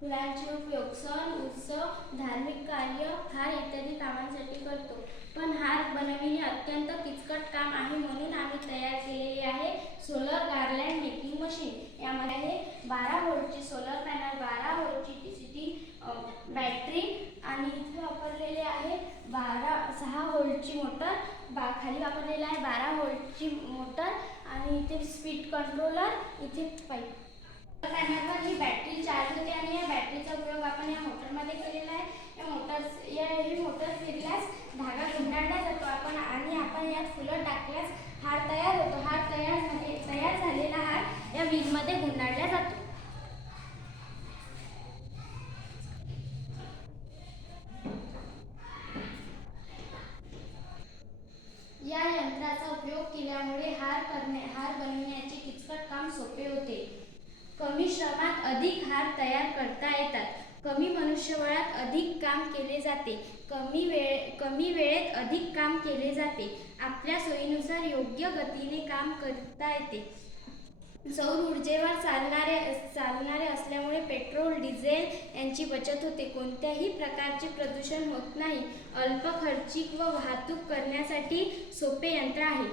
फुलांचे उपयोग सण, उत्सव, धार्मिक कार्य, हार इत्यादी कामांसाठी करतो. पण हार बनविणे अत्यंत किचकट काम आहे, म्हणून आम्ही तयार केलेली आहे सोलर गार्लँड मेकिंग मशीन. यामध्ये आहे 12 व्होल्टची सोलर पॅनल, 12 व्होल्टची डीसी बॅटरी आणि इथे वापरलेले आहे 6 व्होल्टची मोटर. खाली वापरलेला आहे 12 व्होल्टची मोटर आणि इथे स्पीड कंट्रोलर, इथे पाईप. पॅनलवर ही बॅटरी चार्ज होते आणि या बॅटरीचा उपयोग आपण या मोटरमध्ये केलेला आहे. ही मोटर फिरल्यास धागा गुंडाळला जातो आणि आपण यात फुलं टाकल्यास हार तयार होतो. तयार झालेला हार या व्हीलमध्ये गुंडाळला जातो. या यंत्राचा उपयोग केल्यामुळे हार बनविण्याचे किचकट काम सोपे होते. कमी श्रमात अधिक हार तयार करता येतात. कमी मनुष्यबळात अधिक काम केले जाते. कमी वेळेत अधिक काम केले जाते. आपल्या सोयीनुसार योग्य गतीने काम करता येते. सौर ऊर्जेवर चालणारे असल्यामुळे पेट्रोल, डिझेल यांची बचत होते. कोणत्याही प्रकारचे प्रदूषण होत नाही. अल्प खर्चिक व वाहतूक करण्यासाठी सोपे यंत्र आहे.